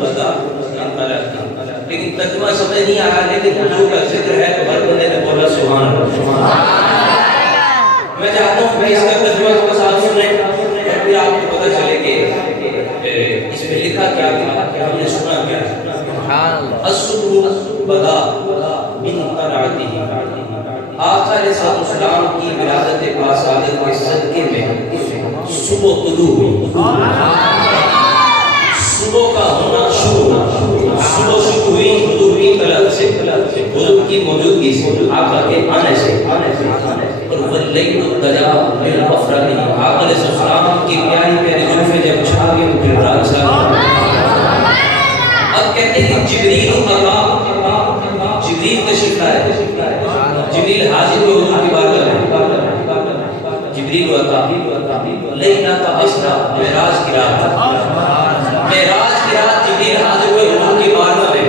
बता लेकिन तर्जुमा समझ नहीं आ रहा, लेकिन हुजूर का जिक्र है तो हर बंदे ने बोला सुभान अल्लाह। मैं चाहता हूँ मैं इसका तर्जुमा थोड़ा सा सुने और फिर आपको पता चले कि इसमें लिखा क्या था, कि हमने सुना क्या। अस्सुबु बदा मिन तलाअतिही, आका अलैहिस्सलाम की विलादत पासादत के सदके में सुबह तुलू हुई, सुबह का होना शुरू, सुबह शुरू हुई हुजूर की तलब से, हुजूर की मौजूदगी से, आका के आने से। और वल्लैलु तजा बिल अफरादी, आका अलैहिस्सलाम की प्यारी प्यारी जुल्फे जब छा गई तो फिर रात छा गई। अब कहते हैं कि जिब्रील अता, जिब्रील तशरीफ लाए, जिब्रील हाजिर हुए हुजूर की बारगाह में। जिब्रील अता लैला का असरा, मेराज की रात, मेराज की रात जिब्रील हाजिर हुए हुजूर की बारगाह में।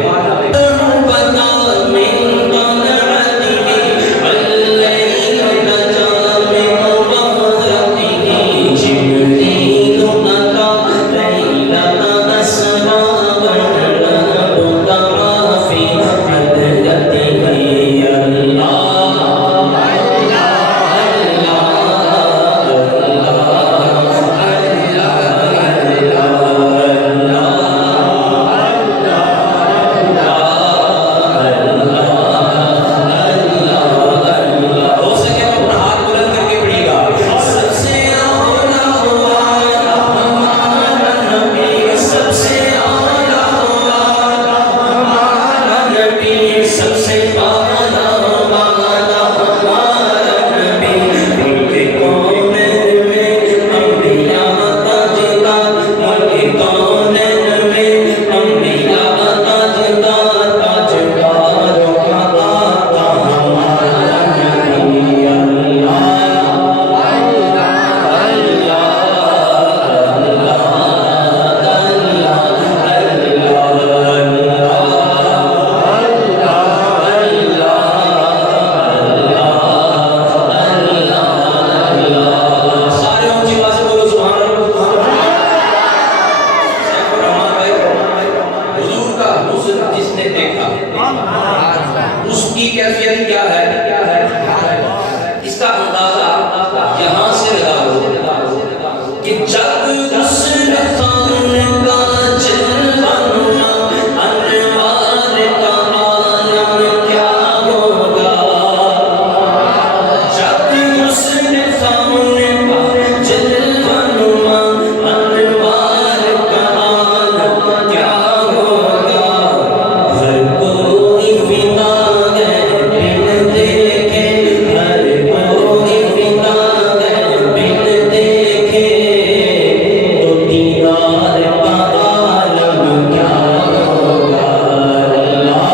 उसकी कैफियत क्या है, इसका अंदाजा यहाँ से लगाओ कि जब उस रफ़ान का जलवानुमा अनवार का आलम क्या होगा, जब उस रफ़ान का जलवानुमा अनवार का आलम क्या होगा। हर कोई फिदा है बिन देखे, हर कोई फिदा है बिन देखे, तो दीदार का आलम क्या होगा। अल्लाह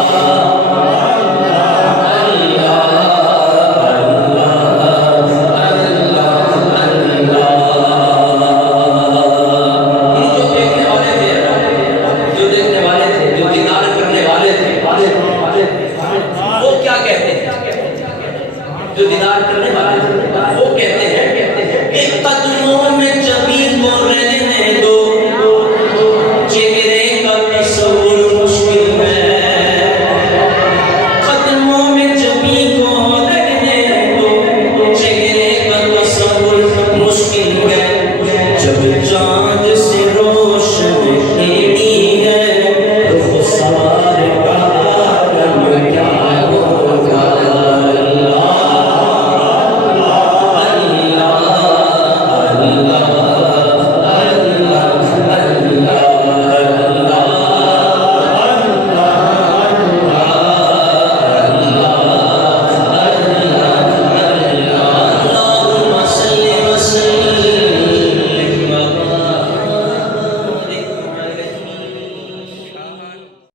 जो देखने वाले थे, जो दीदार करने वाले थे, वो क्या कहते हैं, जो दीदार करने वाले थे वो कहते हैं कि कदमों में जबी को रहने दो, चेहरे का तस्वुर मुश्किल है। कदमों में जबी को रहने दो, चेहरे का तस्वुर मुश्किल है। जब चाँद से